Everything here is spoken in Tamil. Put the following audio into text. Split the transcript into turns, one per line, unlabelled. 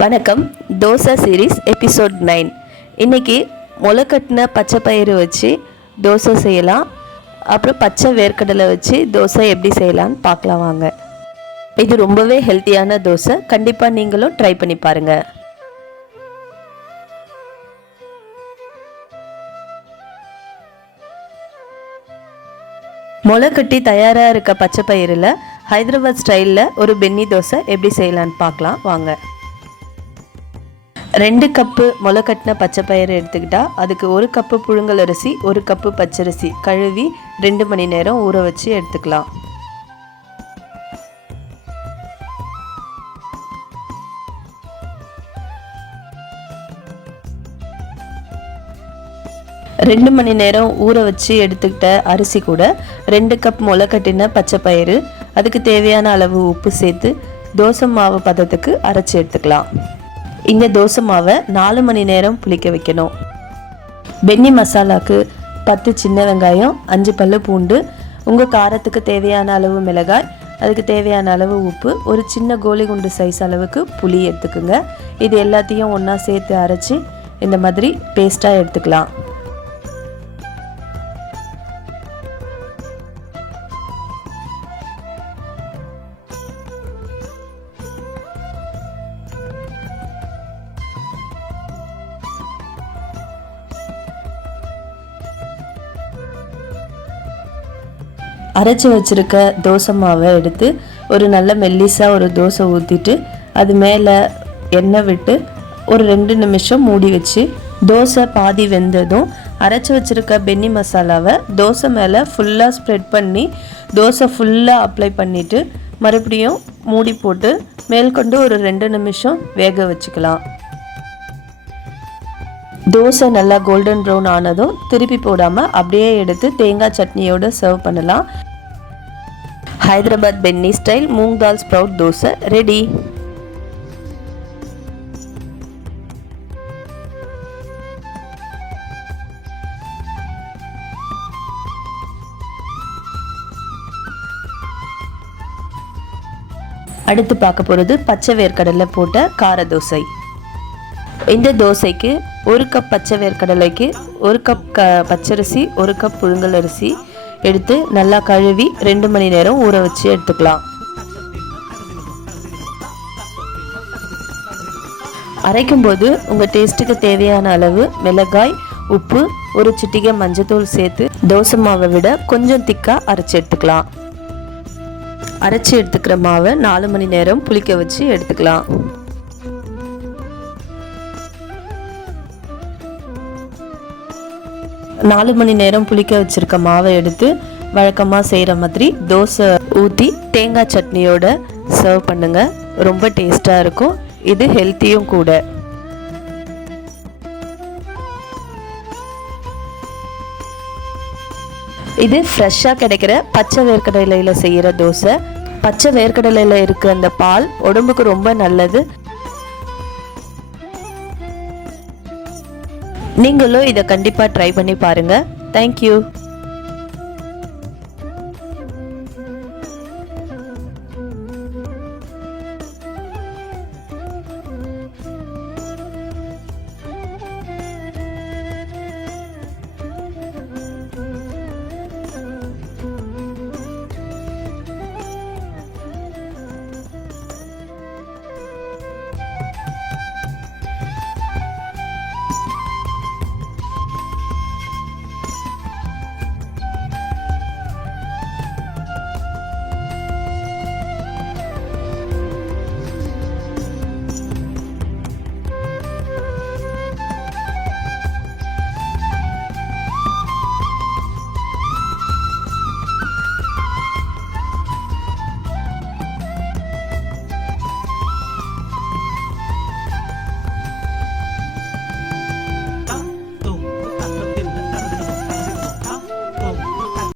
வணக்கம் தோசை சீரீஸ் எபிசோட் நைன் இன்னைக்கு முளைக்கட்டின பச்சை பயிறு வச்சு தோசை செய்யலாம். அப்புறம் பச்சை வேர்க்கடலை வச்சு தோசை எப்படி செய்யலாம்னு பார்க்கலாம் வாங்க. இது ரொம்பவே ஹெல்த்தியான தோசை. கண்டிப்பாக நீங்களும் ட்ரை பண்ணி பாருங்கள் முளை கட்டி தயாராக இருக்க பச்சை பயிரில் ஹைதராபாத் ஸ்டைலில் ஒரு பென்னி தோசை எப்படி செய்யலான்னு பார்க்கலாம். வாங்க. ரெண்டு கப்பு முளை கட்டின பச்சைப்பயிறு எடுத்துக்கிட்டால் அதுக்கு ஒரு கப்பு புழுங்கல் அரிசி ஒரு கப்பு பச்சரிசி கழுவி ரெண்டு மணி நேரம் ஊற வச்சு எடுத்துக்கலாம். ரெண்டு மணி நேரம் ஊற வச்சு எடுத்துக்கிட்ட அரிசி கூட ரெண்டு கப் முளை கட்டின பச்சை பயிறு அதுக்கு தேவையான அளவு உப்பு சேர்த்து தோசை மாவு பதத்துக்கு அரைச்சி எடுத்துக்கலாம். இந்த தோசை மாவை நாலு மணி நேரம் புளிக்க வைக்கணும். பென்னி மசாலாக்கு பத்து சின்ன வெங்காயம் அஞ்சு பல்லு பூண்டு உங்கள் காரத்துக்கு தேவையான அளவு மிளகாய் அதுக்கு தேவையான அளவு உப்பு ஒரு சின்ன கோலி குண்டு சைஸ் அளவுக்கு புளி எடுத்துக்கோங்க. இது எல்லாத்தையும் ஒன்றா சேர்த்து அரைச்சி இந்த மாதிரி பேஸ்ட்டாக எடுத்துக்கலாம். அரைச்சி வச்சுருக்க தோசை மாவை எடுத்து ஒரு நல்ல மெல்லிஸாக ஒரு தோசை ஊற்றிட்டு அது மேலே எண்ணெய் விட்டு ஒரு ரெண்டு நிமிஷம் மூடி வச்சு தோசை பாதி வெந்ததும் அரைச்சி வச்சுருக்க பென்னி மசாலாவை தோசை மேலே ஃபுல்லாக ஸ்ப்ரெட் பண்ணி தோசை ஃபுல்லாக அப்ளை பண்ணிவிட்டு மறுபடியும் மூடி போட்டு மேல்கொண்டு ஒரு ரெண்டு நிமிஷம் வேக வச்சுக்கலாம். தோசை நல்லா கோல்டன் ப்ரௌன் ஆனதும் திருப்பி போடாமல் அப்படியே எடுத்து தேங்காய் சட்னியோடு சர்வ் பண்ணலாம். ஹைதராபாத் பென்னி style moong dal sprout dosa ready அடுத்து பார்க்க போகிறது பச்சை வேர்க்கடலை போட்ட கார தோசை. இந்த தோசைக்கு ஒரு கப் பச்சை வேர்க்கடலைக்கு ஒரு கப் க பச்சரிசி ஒரு கப் புழுங்கல் அரிசி எடுத்து நல்லா கழுவி ரெண்டு மணி நேரம் ஊற வச்சு எடுத்துக்கலாம். அரைக்கும் போது உங்கள் டேஸ்ட்டுக்கு தேவையான அளவு மிளகாய் உப்பு ஒரு சிட்டிகை மஞ்சத்தூள் சேர்த்து தோசை மாவை விட கொஞ்சம் திக்காக அரைச்சி எடுத்துக்கலாம். அரைச்சி எடுத்துக்கிற மாவை நாலு மணி நேரம் புளிக்க வச்சு எடுத்துக்கலாம். நாலு மணி நேரம் புளிக்க வச்சிருக்க மாவை எடுத்து வழக்கமாக செய்கிற மாதிரி தோசை ஊற்றி தேங்காய் சட்னியோட சர்வ் பண்ணுங்க. ரொம்ப டேஸ்ட்டாக இருக்கும். இது ஹெல்த்தியும் கூட. இது ஃப்ரெஷ்ஷாக கிடைக்கிற பச்சை வேர்க்கடலையில் செய்கிற தோசை. பச்சை வேர்க்கடலையில் இருக்க அந்த பால் உடம்புக்கு ரொம்ப நல்லது. நீங்களும் இதை கண்டிப்பாக ட்ரை பண்ணி பாருங்கள் தேங்க்யூ